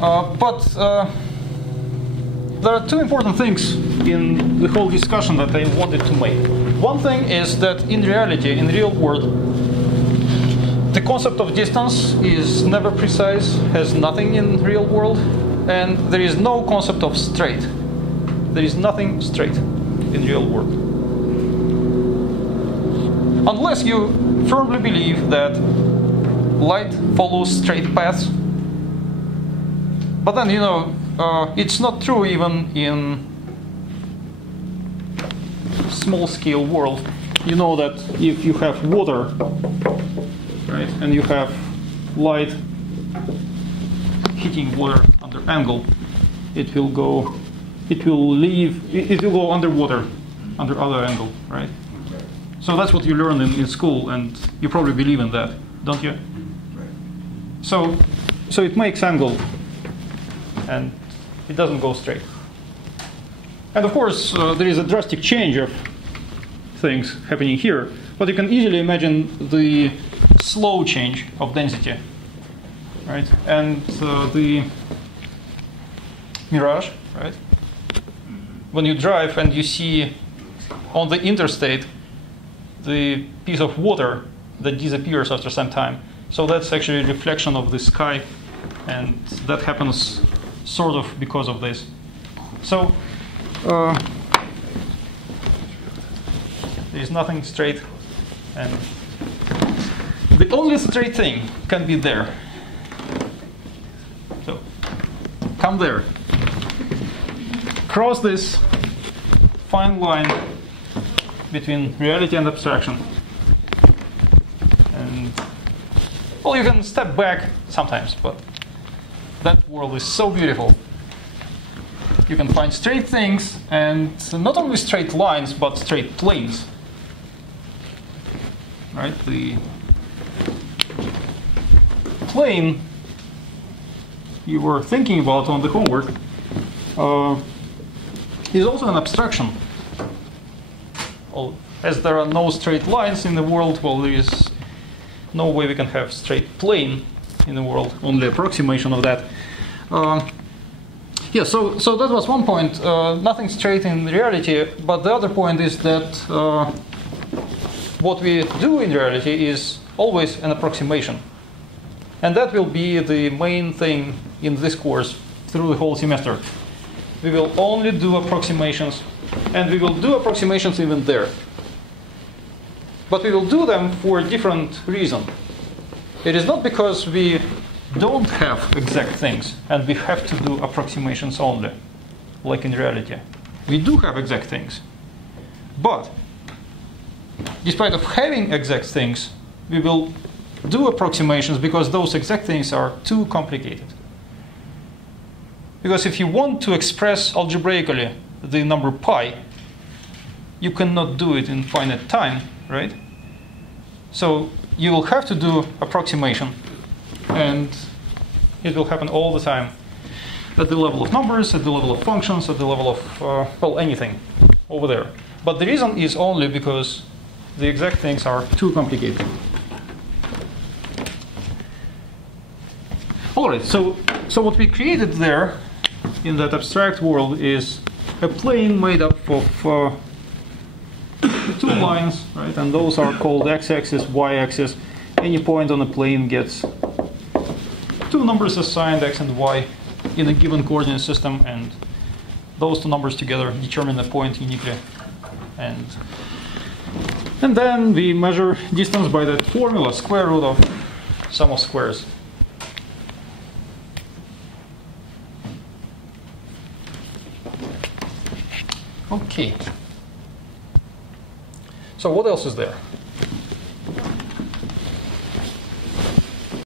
But there are two important things in the whole discussion that I wanted to make. One thing is that in reality, in real world, the concept of distance is never precise, has nothing in real world, and there is no concept of straight. There is nothing straight in real world. Unless you firmly believe that light follows straight paths. But then, it's not true even in small-scale world. You know that if you have water, right, and you have light hitting water under angle, it will go underwater, under other angle, right? So that's what you learn in school, and you probably believe in that, don't you? So it makes angle, and it doesn't go straight. And of course, there is a drastic change of things happening here, but you can easily imagine the slow change of density, right? And the mirage, right? When you drive and you see on the interstate the piece of water that disappears after some time. So that's actually a reflection of the sky, and that happens sort of because of this. So there is nothing straight, and the only straight thing can be there. So come there, cross this fine line between reality and abstraction, and well, you can step back sometimes, but that world is so beautiful. You can find straight things, and not only straight lines, but straight planes. Right? The plane you were thinking about on the homework is also an abstraction. Well, as there are no straight lines in the world, well, there is no way we can have straight plane in the world, only approximation of that. Yeah, so that was one point, nothing straight in reality, but the other point is that what we do in reality is always an approximation. And that will be the main thing in this course through the whole semester. We will only do approximations, and we will do approximations even there. But we will do them for a different reason. It is not because we don't have exact things and we have to do approximations only, like in reality. We do have exact things. But despite of having exact things, we will do approximations because those exact things are too complicated. Because if you want to express algebraically the number pi, you cannot do it in finite time, right? So you will have to do approximation, and it will happen all the time at the level of numbers, at the level of functions, at the level of, well, anything over there. But the reason is only because the exact things are too complicated. All right, so what we created there in that abstract world is a plane made up of two lines, right? And those are called x-axis, y-axis. Any point on the plane gets two numbers assigned, x and y, in a given coordinate system, and those two numbers together determine the point uniquely. And then we measure distance by that formula, square root of sum of squares. Okay. So what else is there?